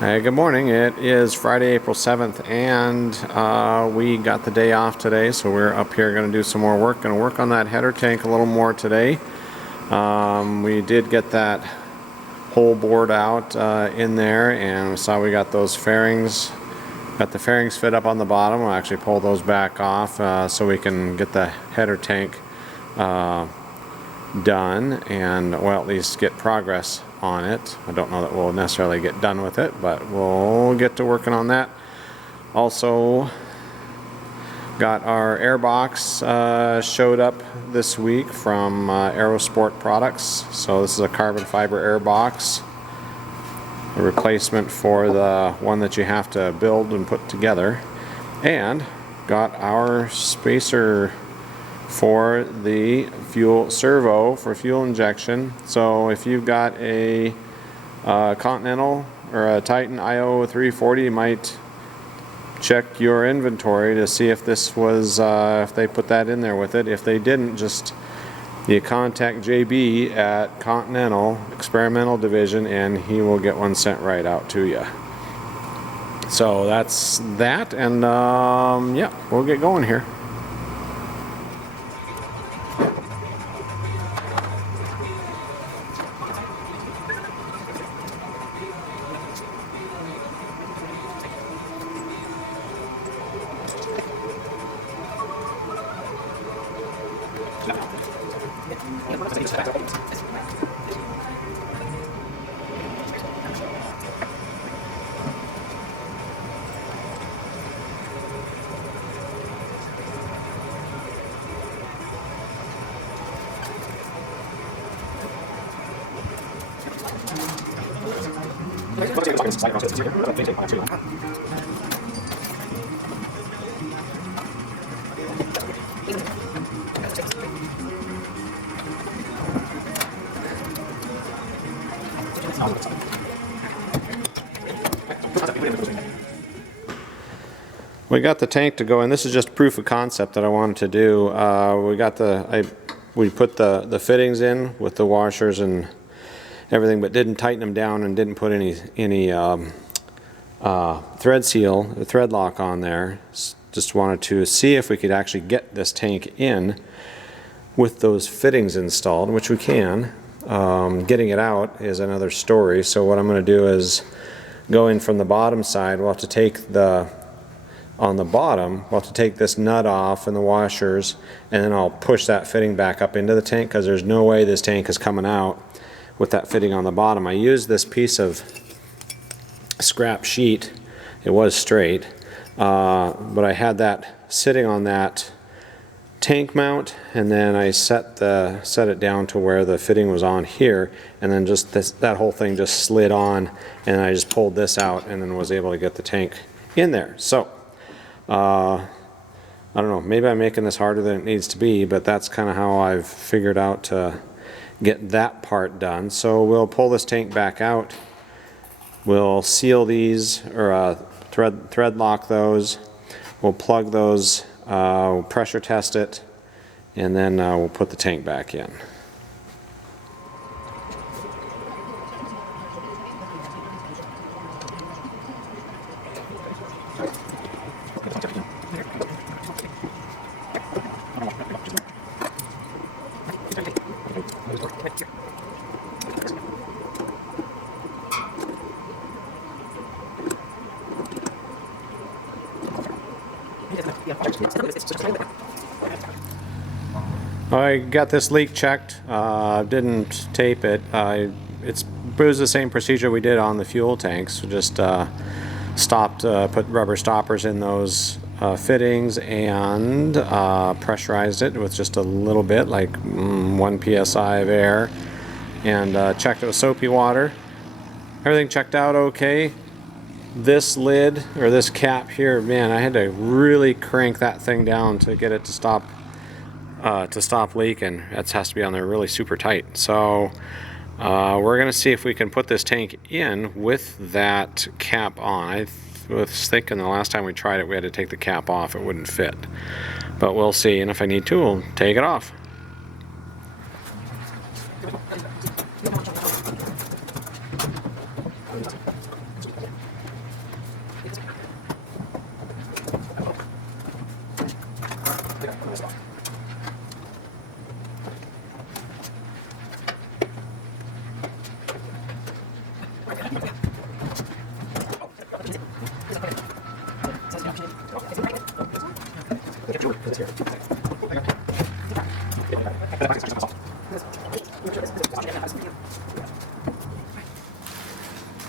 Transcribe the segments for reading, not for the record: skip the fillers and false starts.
Hey, good morning. It is Friday, April 7th, and we got the day off today, so we're up here going to do some more work. Going to work on that header tank a little more today. We did get that whole board out in there, and we saw we got those fairings. Got the fairings fit up on the bottom. We'll actually pull those back off so we can get the header tank done, and well, at least get progress on it. I don't know that we'll necessarily get done with it, but we'll get to working on that. Also got our air box showed up this week from Aerosport Products. So this is a carbon fiber air box, a replacement for the one that you have to build and put together. And got our spacer for the fuel servo for fuel injection. So if you've got a Continental or a Titan IO 340, you might check your inventory to see if this was if they put that in there with it. If they didn't, just you contact JB at Continental Experimental Division and he will get one sent right out to you. So that's that, and yeah, we'll get going here. We got the tank to go in. This is just proof of concept that I wanted to do. We put the fittings in with the washers and everything, but didn't tighten them down and didn't put any thread seal, the thread lock on there. Just wanted to see if we could actually get this tank in with those fittings installed, which we can. Getting it out is another story. So what I'm going to do is go in from the bottom side. We'll have to take on the bottom, we'll have to take this nut off and the washers, and then I'll push that fitting back up into the tank, because there's no way this tank is coming out with that fitting on the bottom. I used this piece of scrap sheet. It was straight, but I had that sitting on that tank mount, and then I set it down to where the fitting was on here, and then just that whole thing just slid on, and I just pulled this out and then was able to get the tank in there. So I don't know, maybe I'm making this harder than it needs to be, but that's kind of how I've figured out to get that part done. So we'll pull this tank back out, we'll seal these, or thread lock those, we'll plug those, we'll pressure test it, and then we'll put the tank back in. I got this leak checked, didn't tape it. It was the same procedure we did on the fuel tanks. We just put rubber stoppers in those fittings and pressurized it with just a little bit, like 1 psi of air, and checked it with soapy water. Everything checked out okay. This lid, or this cap here, man, I had to really crank that thing down to get it to stop leaking. That has to be on there really super tight. So we're going to see if we can put this tank in with that cap on. I was thinking the last time we tried it, we had to take the cap off. It wouldn't fit. But we'll see, and if I need to, we'll take it off.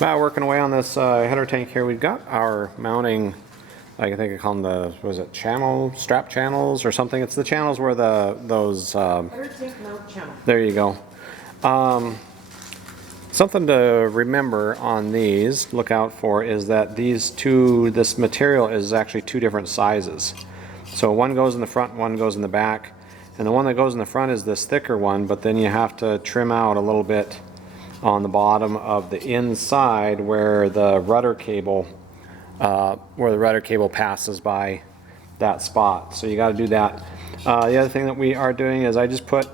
Now working away on this header tank here, we've got our mounting, I think I call them the, was it strap channels or something? It's the channels where those Header tank mount channel. there you go. Something to remember on these, look out for, is that this material is actually two different sizes. So one goes in the front, one goes in the back, and the one that goes in the front is this thicker one, but then you have to trim out a little bit on the bottom of the inside where the rudder cable passes by that spot. So you got to do that. The other thing that we are doing is I just put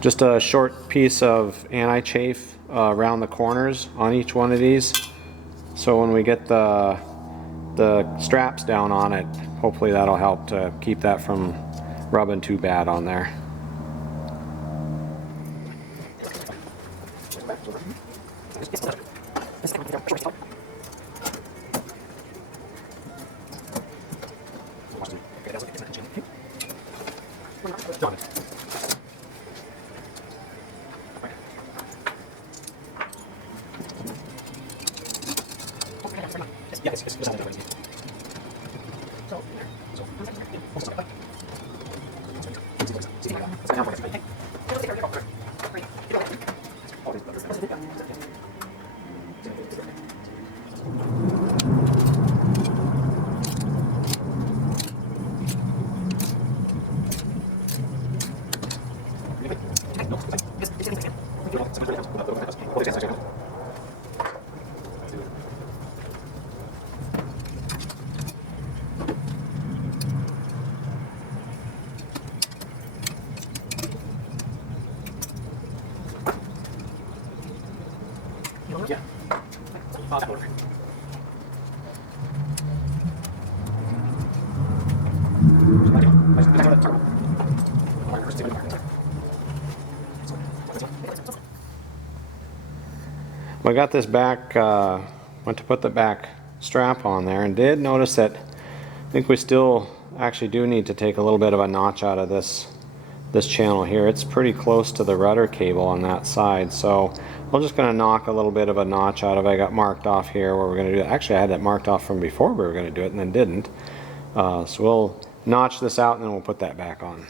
just a short piece of anti-chafe around the corners on each one of these. So when we get the straps down on it, hopefully that'll help to keep that from rubbing too bad on there. Yeah. I got this back, went to put the back strap on there and did notice that I think we still actually do need to take a little bit of a notch out of this channel here. It's pretty close to the rudder cable on that side, so I'm just going to knock a little bit of a notch out of it. I got marked off here where we're going to do it. Actually, I had that marked off from before we were going to do it and then didn't. So we'll notch this out and then we'll put that back on.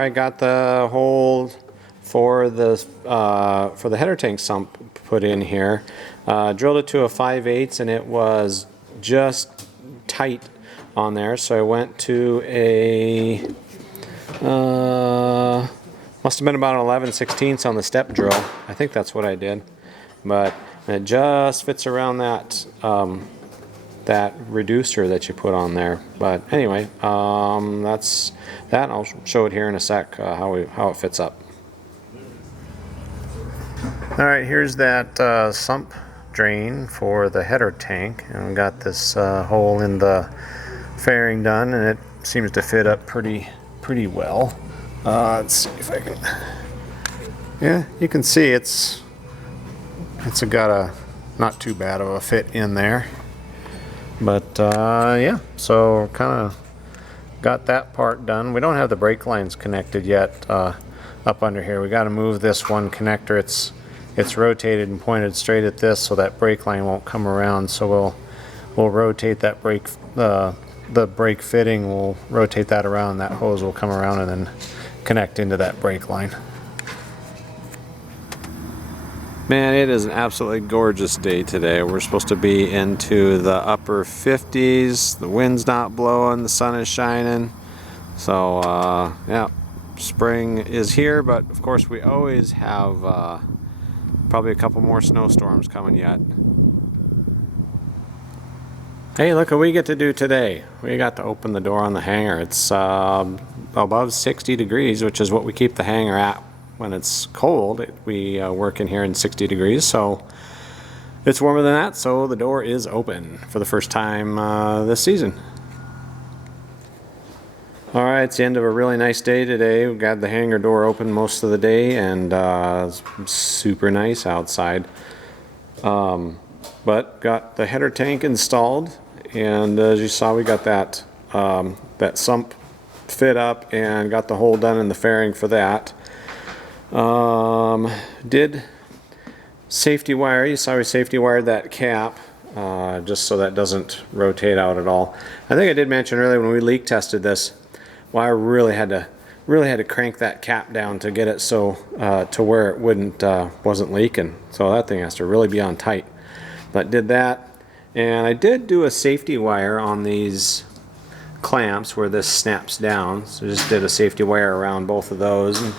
I got the hole for the header tank sump put in here. Drilled it to a 5/8 and it was just tight on there, so I went to a must have been about an 11/16 on the step drill. I think that's what I did, but it just fits around that that reducer that you put on there. But anyway, that's that. I'll show it here in a sec how it fits up. All right, here's that sump drain for the header tank, and we got this hole in the fairing done, and it seems to fit up pretty well. Let's see if I can. Yeah, you can see it's got a not too bad of a fit in there. But yeah, so kind of got that part done. We don't have the brake lines connected yet up under here. We got to move this one connector. It's rotated and pointed straight at this, so that brake line won't come around. So we'll rotate that brake the brake fitting. We'll rotate that around. That hose will come around and then connect into that brake line. Man, it is an absolutely gorgeous day today. We're supposed to be into the upper 50s. The wind's not blowing, the sun is shining. So yeah, spring is here, but of course we always have probably a couple more snowstorms coming yet. Hey, look what we get to do today. We got to open the door on the hangar. It's above 60 degrees, which is what we keep the hangar at. When it's cold, we work in here in 60 degrees, so it's warmer than that, so the door is open for the first time this season. All right, it's the end of a really nice day today. We've got the hangar door open most of the day, and it's super nice outside. But got the header tank installed, and as you saw, we got that sump fit up and got the hole done in the fairing for that. Did safety wire. You saw we safety wired that cap just so that doesn't rotate out at all. I think I did mention earlier when we leak tested this, well, I really had to crank that cap down to get it so to where it wasn't leaking. So that thing has to really be on tight. But did that, and I did do a safety wire on these clamps where this snaps down. So just did a safety wire around both of those. And,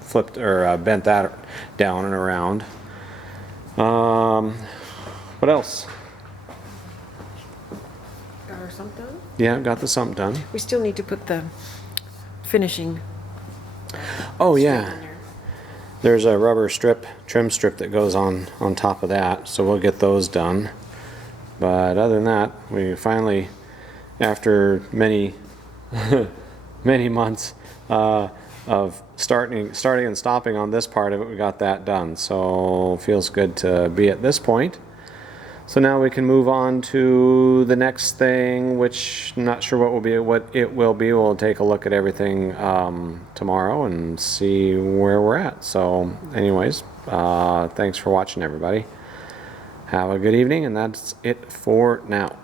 flipped or bent that down and around. What else? Got our sump done? Yeah, got the sump done. We still need to put the finishing. Oh strip yeah, on there. there's a rubber trim strip that goes on top of that, so we'll get those done. But other than that, we finally, after many many months of starting and stopping on this part of it, we got that done. So feels good to be at this point. So now we can move on to the next thing, which I'm not sure what it will be. We'll take a look at everything tomorrow and see where we're at. So anyways, thanks for watching, everybody. Have a good evening, and that's it for now.